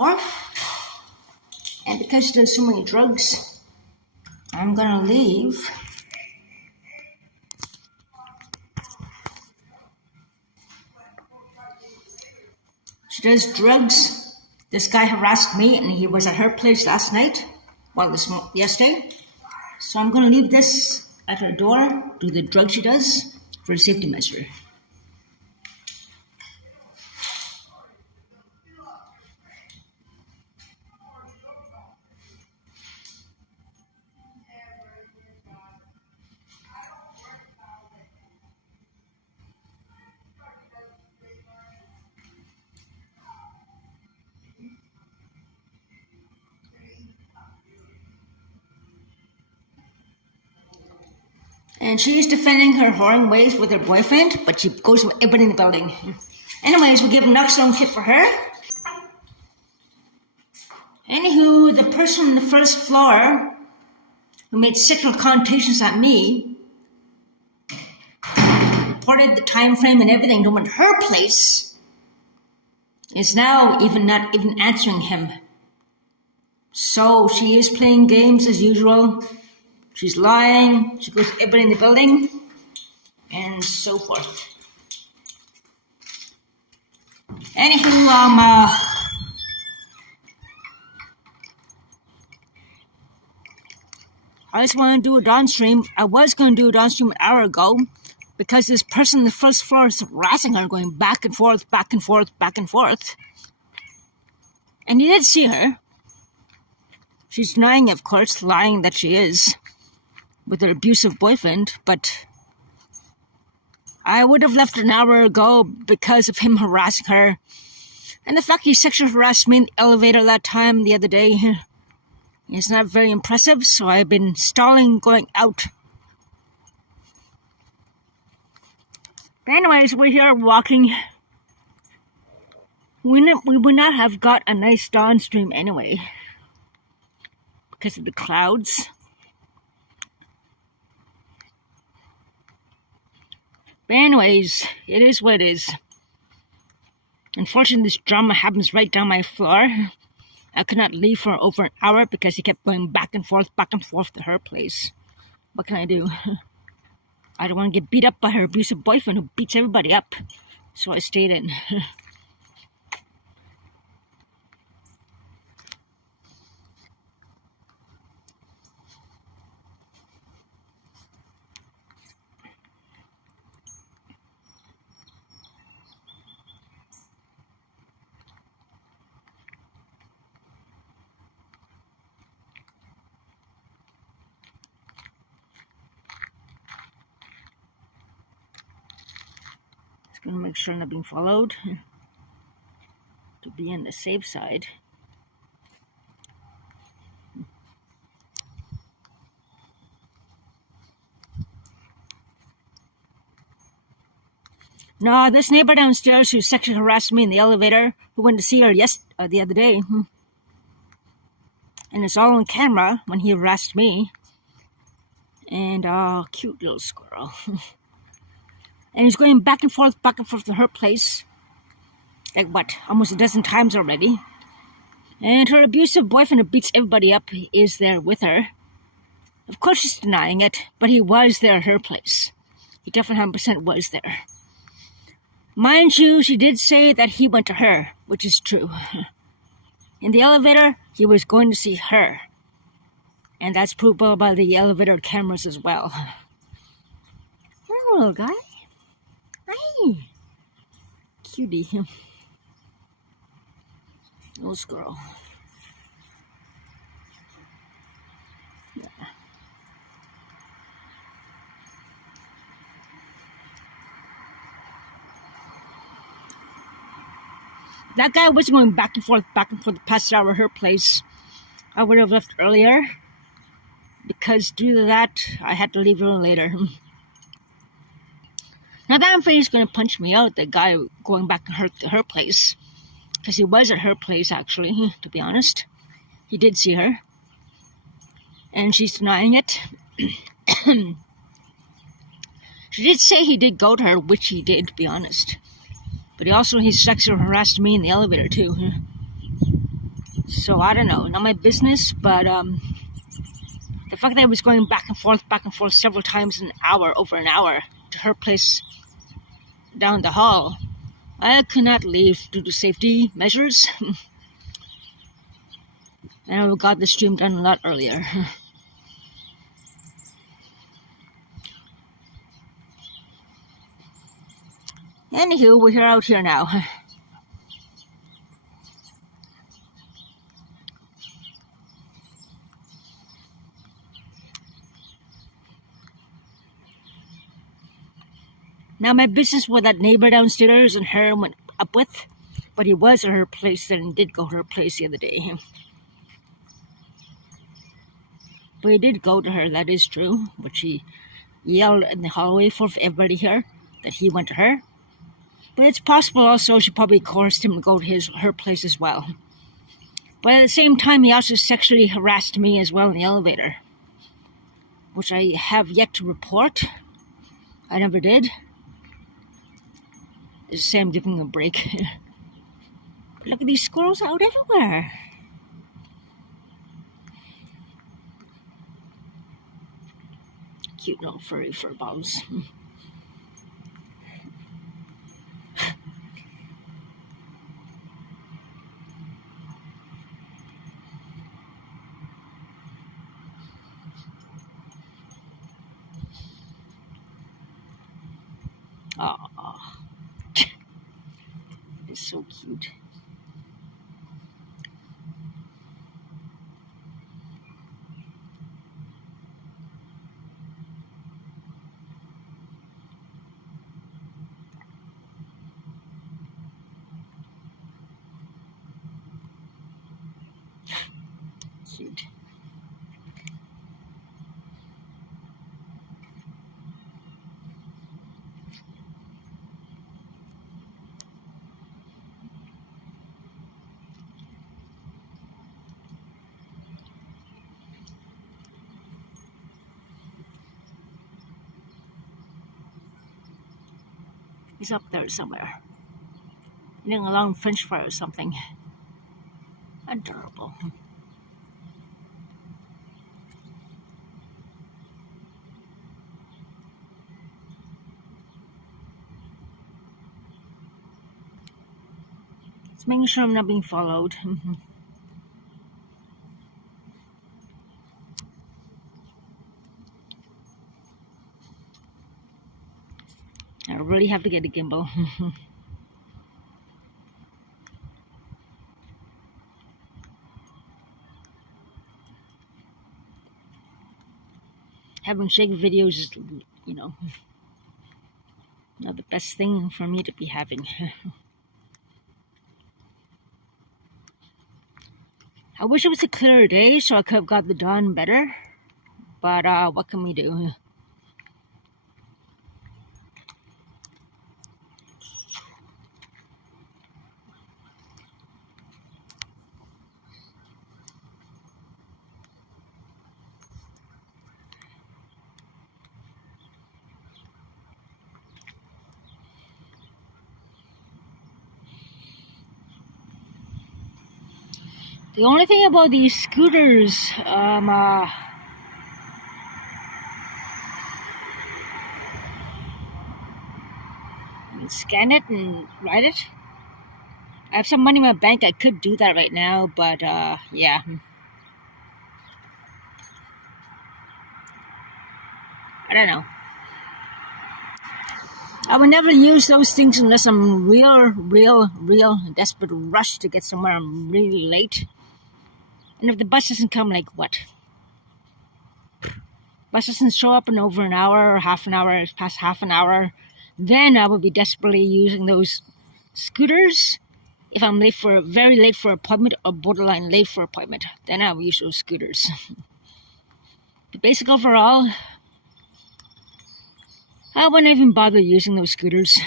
forth. And because she does so many drugs, I'm gonna leave. She does drugs. This guy harassed me and he was at her place last night. Well, yesterday. So I'm gonna leave this at her door, do the drugs she does for a safety measure. And she is defending her whoring ways with her boyfriend, but she goes with everybody in the building. Anyways, we give a knockstone tip for her. Anywho, the person on the first floor who made sexual connotations at me reported the time frame and everything to her place is now not even answering him. So she is playing games as usual. She's lying, she goes to everybody in the building, and so forth. Anywho, I just want to do a dawn stream. I was going to do a dawn stream an hour ago, because this person on the first floor is harassing her, going back and forth, back and forth, back and forth. And you did see her. She's denying, of course, lying that she is with her abusive boyfriend, but I would have left an hour ago because of him harassing her. And the fact he sexually harassed me in the elevator that time the other day is not very impressive, so I've been stalling going out. But anyways, we're here walking. We would not have got a nice dawn stream anyway, because of the clouds. But anyways, it is what it is. Unfortunately, this drama happens right down my floor. I could not leave for over an hour because he kept going back and forth to her place. What can I do? I don't want to get beat up by her abusive boyfriend who beats everybody up. So I stayed in. Gonna make sure I'm not being followed to be on the safe side. No, this neighbor downstairs who sexually harassed me in the elevator, who went to see her the other day, and it's all on camera when he harassed me. And cute little squirrel. And he's going back and forth to her place. Like what, almost a dozen times already. And her abusive boyfriend who beats everybody up is there with her. Of course she's denying it, but he was there at her place. He definitely 100% was there. Mind you, she did say that he went to her, which is true. In the elevator, he was going to see her. And that's provable by the elevator cameras as well. Hello, little guy. Hi. Cutie. Little squirrel. Yeah. That guy was going back and forth the past hour at her place. I would have left earlier, because due to that, I had to leave a little later. Now that I'm afraid he's going to punch me out, the guy going back to her place. Because he was at her place, actually, to be honest. He did see her. And she's denying it. She did say he did go to her, which he did, to be honest. But he sexually harassed me in the elevator, too. So I don't know, not my business, but the fact that I was going back and forth several times an hour, over an hour, to her place down the hall, I could not leave due to safety measures. And I would have got the stream done a lot earlier. Anywho, we're out here now. Now my business with that neighbor downstairs and her went up with, but he was at her place and did go to her place the other day. But he did go to her, that is true. But she yelled in the hallway for everybody here that he went to her. But it's possible also she probably coerced him to go to her place as well. But at the same time, he also sexually harassed me as well in the elevator, which I have yet to report. I never did. Just say I'm giving him a break. Look at these squirrels out everywhere. Cute little furry fur balls. Aww. It's so cute. Cute. He's up there somewhere, eating a long French fry or something. Adorable. Just making sure I'm not being followed. I really have to get a gimbal. Having shake videos is, not the best thing for me to be having. I wish it was a clearer day so I could have got the dawn better, but what can we do? The only thing about these scooters, scan it and ride it. I have some money in my bank. I could do that right now, but yeah. I don't know. I would never use those things unless I'm real desperate rush to get somewhere. I'm really late. And if the bus doesn't come, like what? Bus doesn't show up in over an hour or half an hour, past half an hour, then I would be desperately using those scooters. If I'm very late for an appointment or borderline late for an appointment, then I will use those scooters. The basic overall, I wouldn't even bother using those scooters.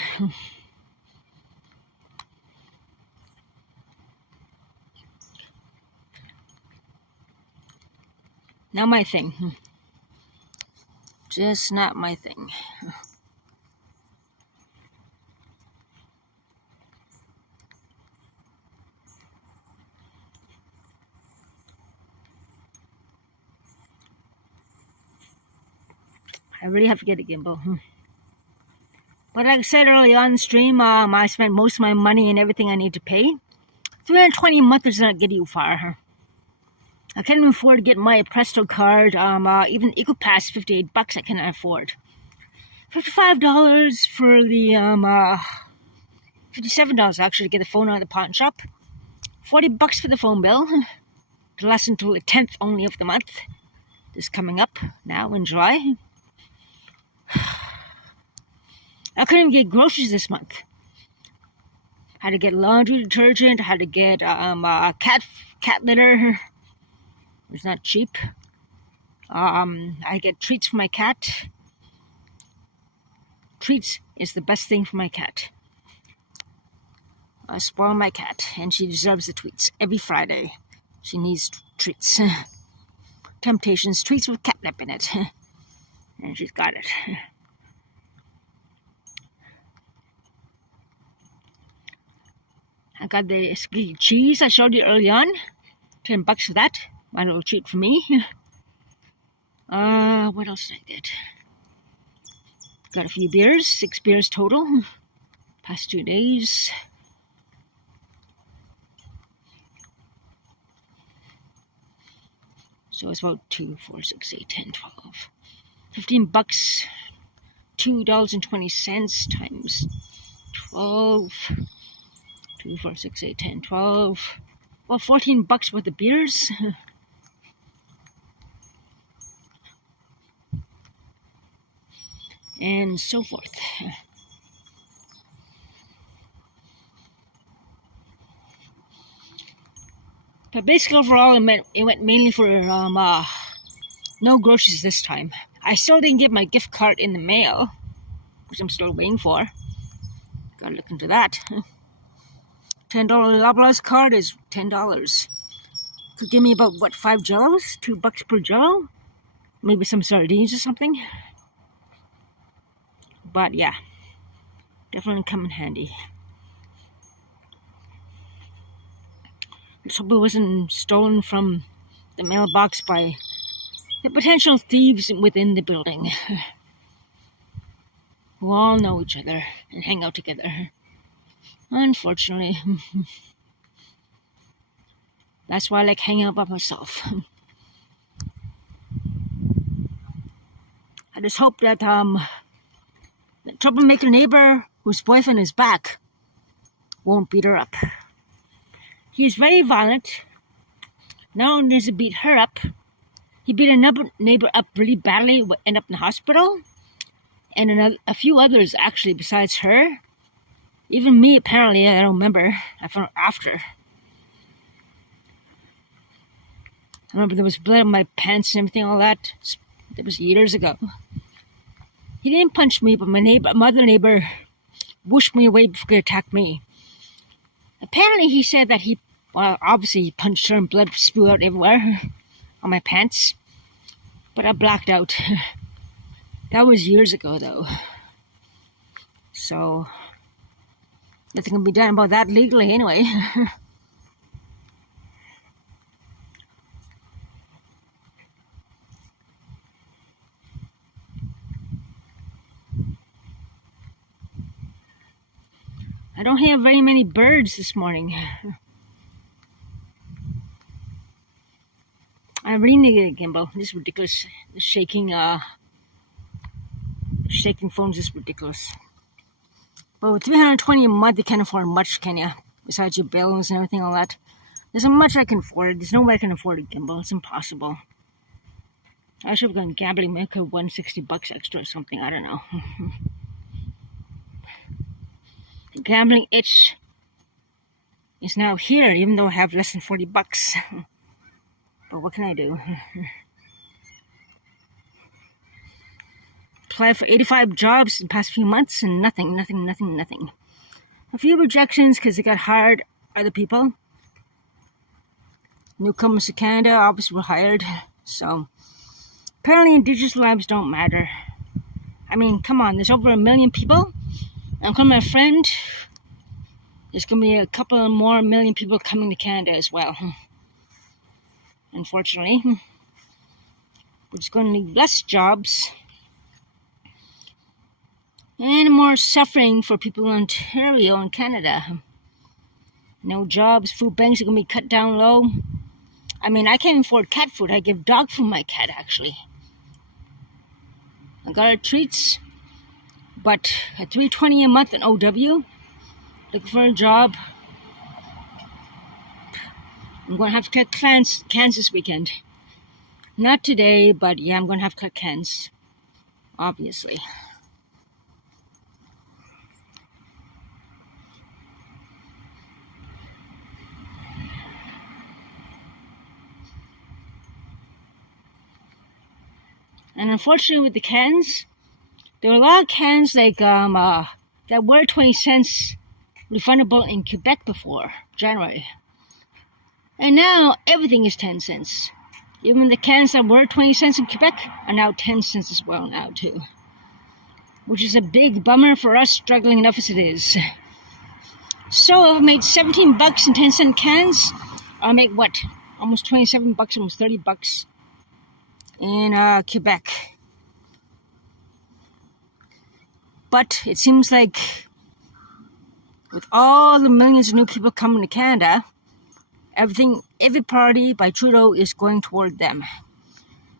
Not my thing. Just not my thing. I really have to get a gimbal. But like I said early on in the stream, I spent most of my money and everything I need to pay. $320 a month does not get you far. I can't even afford to get my Presto card. Even EcoPass, $58 I cannot afford. $55 for the $57 actually to get the phone out of the pawn shop. $40 for the phone bill to last until the 10th only of the month. This coming up now in July. I couldn't even get groceries this month. Had to get laundry detergent. Had to get cat litter. It's not cheap. I get treats for my cat. Treats is the best thing for my cat. I spoil my cat, and she deserves the treats every Friday. She needs treats. Temptations, treats with catnip in it. And she's got it. I got the squeaky cheese I showed you early on. $10 for that. My little treat for me. What else did I get? Got a few beers. 6 beers total. Past 2 days. So it's about 2, 4, 6, 8, 10, 12. $15. $2.20 times 12. 2, 4, 6, 8, 10, 12. Well, $14 worth of beers. And so forth. But basically overall it went mainly for no groceries this time. I still didn't get my gift card in the mail, which I'm still waiting for. Gotta look into that. $10 Loblaws card is $10. Could give me about, what, 5 Jellos? $2 per Jello? Maybe some sardines or something. But yeah, definitely come in handy. Let's hope it wasn't stolen from the mailbox by the potential thieves within the building. Who all know each other and hang out together. Unfortunately. That's why I like hanging out by myself. I just hope that the troublemaker neighbor whose boyfriend is back won't beat her up. He is very violent. Not only does he beat her up, he beat another neighbor up really badly, ended up in the hospital. And a few others actually besides her. Even me, apparently, I don't remember. I found out after. I remember there was blood on my pants and everything, all that. It was years ago. He didn't punch me, but my other neighbor whooshed me away before he attacked me. Apparently, he said that obviously he punched her and blood spewed out everywhere on my pants. But I blacked out. That was years ago, though. So, nothing can be done about that legally, anyway. I don't have very many birds this morning. I really need a gimbal. This is ridiculous. The shaking phones is ridiculous. But with $320 a month, you can't afford much, can you? Besides your bills and everything, all that. There's not much I can afford. There's no way I can afford a gimbal. It's impossible. I should have gone gambling. Maybe I could have won $60 extra or something. I don't know. The gambling itch is now here, even though I have less than $40. But what can I do? Applied for 85 jobs in the past few months and nothing. A few rejections because they got hired other people. Newcomers to Canada obviously were hired. So apparently Indigenous lives don't matter. I mean, come on, there's over 1 million people. And from my friend, there's going to be a couple more million people coming to Canada as well. Unfortunately. We're just going to need less jobs And more suffering for people in Ontario and Canada. No jobs, food banks are going to be cut down low. I mean, I can't afford cat food. I give dog food to my cat, actually. I got her treats, but at $3.20 a month in OW, looking for a job. I'm going to have to cut cans this weekend. Not today, but yeah, I'm going to have to cut cans, obviously. And unfortunately with the cans, there were a lot of cans like that were 20 cents refundable in Quebec before January. And now everything is 10 cents. Even the cans that were 20 cents in Quebec are now 10 cents as well now too. Which is a big bummer for us struggling enough as it is. So if I made 17 bucks in 10-cent cans, I'll make what? Almost 27 bucks, almost 30 bucks in Quebec. But it seems like with all the millions of new people coming to Canada, every priority by Trudeau is going toward them.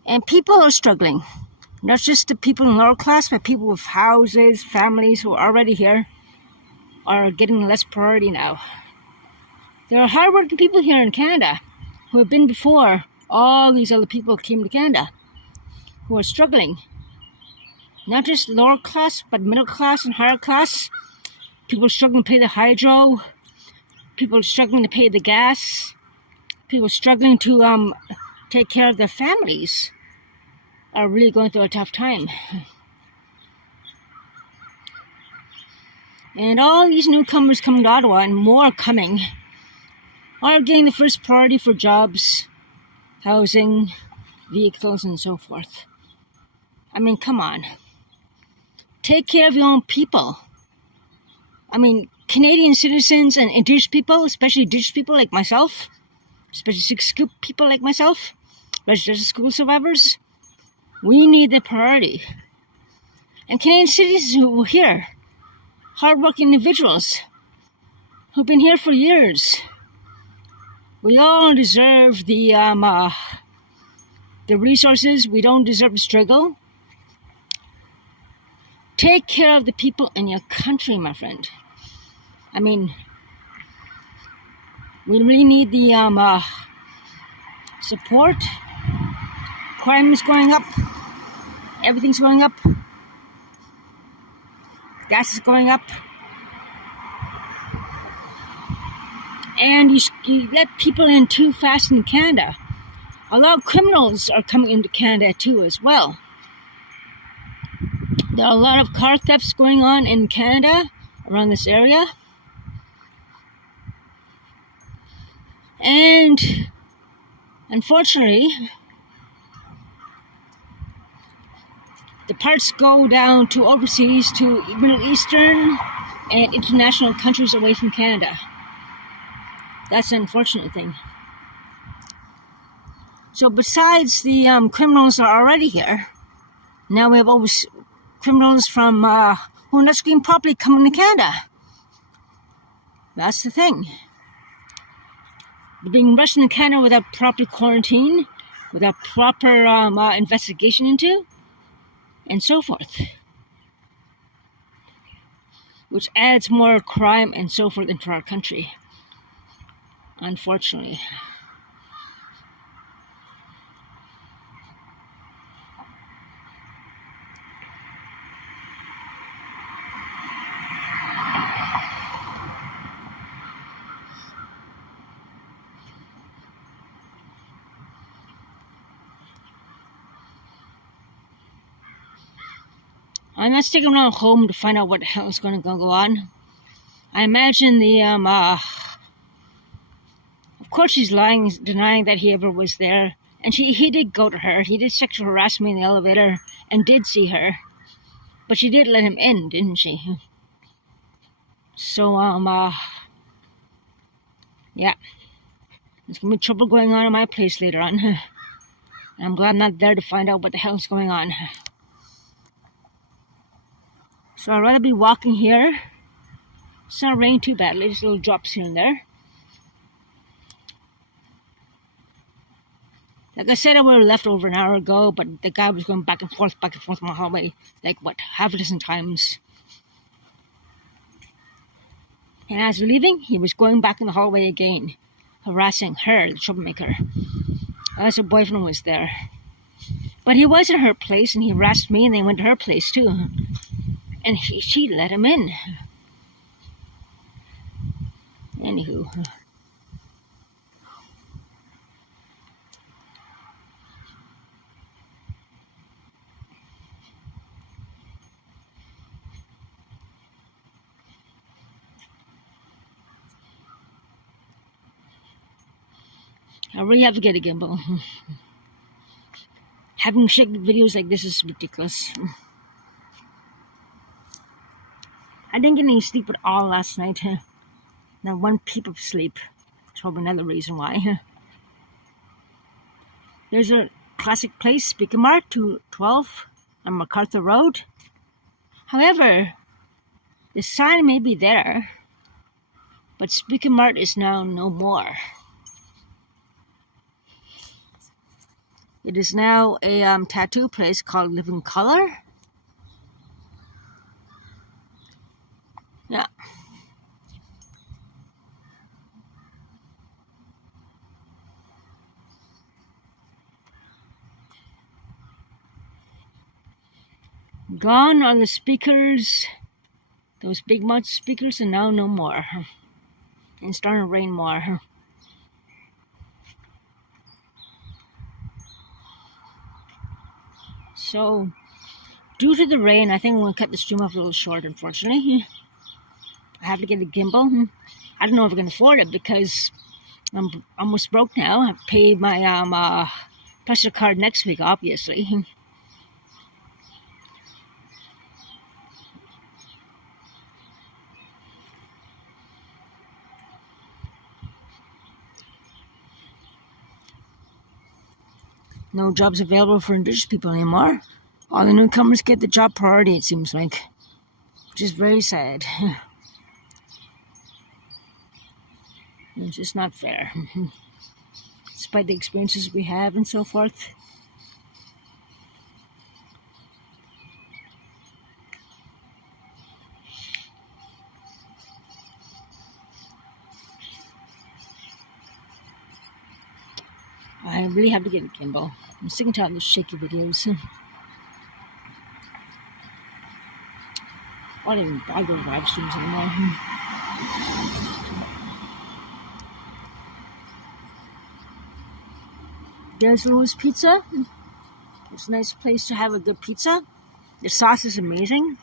And people are struggling. Not just the people in lower class, but people with houses, families who are already here are getting less priority now. There are hardworking people here in Canada who have been before all these other people came to Canada who are struggling. Not just lower class, but middle class and higher class. People struggling to pay the hydro. People struggling to pay the gas. People struggling to take care of their families are really going through a tough time. And all these newcomers coming to Ottawa, and more coming, are getting the first priority for jobs, housing, vehicles, and so forth. I mean, come on. Take care of your own people. I mean, Canadian citizens and Indigenous people, especially Indigenous people like myself, especially Six-Scoop people like myself, residential school survivors, we need the priority. And Canadian citizens who are here, hardworking individuals who've been here for years, we all deserve the resources. We don't deserve to struggle. Take care of the people in your country, my friend. I mean, we really need the support. Crime is going up. Everything's going up. Gas is going up. And you let people in too fast in Canada. A lot of criminals are coming into Canada too as well. There are a lot of car thefts going on in Canada, around this area. And unfortunately, the parts go down to overseas, to Middle Eastern and international countries away from Canada. That's an unfortunate thing. So besides the criminals that are already here, now we have criminals from who are not screened properly coming to Canada. That's the thing. They're being rushed into Canada without proper quarantine, without proper investigation into, and so forth. Which adds more crime and so forth into our country, unfortunately. I'm not sticking around home to find out what the hell is going to go on. I imagine the, of course she's lying, denying that he ever was there. And he did go to her. He did sexual harass me in the elevator and did see her. But she did let him in, didn't she? So, yeah. There's going to be trouble going on in my place later on. And I'm glad I'm not there to find out what the hell is going on. So I'd rather be walking here. It's not raining too badly, just little drops here and there. Like I said, I would have left over an hour ago, but the guy was going back and forth in my hallway, like what, half a dozen times. And as we're leaving, he was going back in the hallway again, harassing her, the troublemaker. As her boyfriend was there. But he was at her place, and he harassed me, and they went to her place too. And she let him in. Anywho. I really have to get a gimbal. Having shaky videos like this is ridiculous. I didn't get any sleep at all last night. Not one peep of sleep. That's probably another reason why. There's a classic place, Speaker Mart, 212 on MacArthur Road. However, the sign may be there, but Speaker Mart is now no more. It is now a tattoo place called Living Color. Yeah. Gone are the speakers. Those big much speakers are now no more. And it's starting to rain more. So, due to the rain, I think I'm going to cut the stream off a little short, unfortunately. I have to get a gimbal. I don't know if I can afford it because I'm almost broke now. I have to pay my pressure card next week, obviously. No jobs available for Indigenous people anymore. All the newcomers get the job priority, it seems like. Which is very sad. It's just not fair. Despite the experiences we have and so forth. I really have to get a gimbal. I'm sick and tired of those shaky videos. I don't even bother with live streams anymore. There's Louis Pizza. It's a nice place to have a good pizza. The sauce is amazing.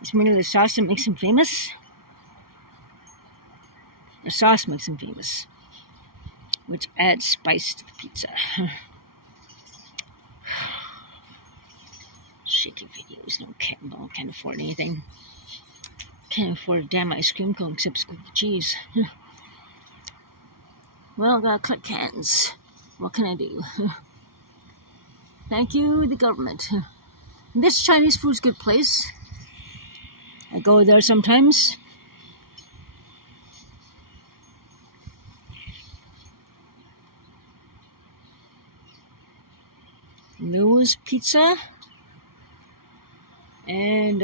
It's mainly the sauce that makes him famous. The sauce makes him famous, which adds spice to the pizza. Shaky videos, can't afford anything. Can't afford a damn ice cream cone except scoop of cheese. Well, gotta cut cans. What can I do? Thank you, the government. This Chinese food's a good place. I go there sometimes. Louis Pizza. And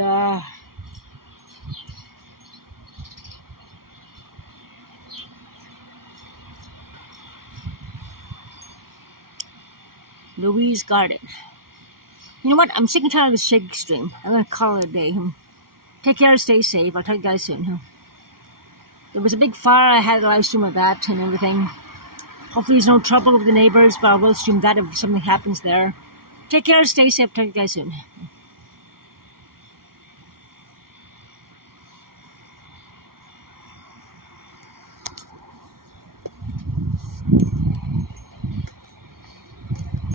Louise Garden. You know what? I'm sick and tired of this shake stream. I'm going to call it a day. Take care, stay safe. I'll talk to you guys soon. There was a big fire. I had a live stream of that and everything. Hopefully there's no trouble with the neighbors, but I will stream that if something happens there. Take care, stay safe. Talk to you guys soon.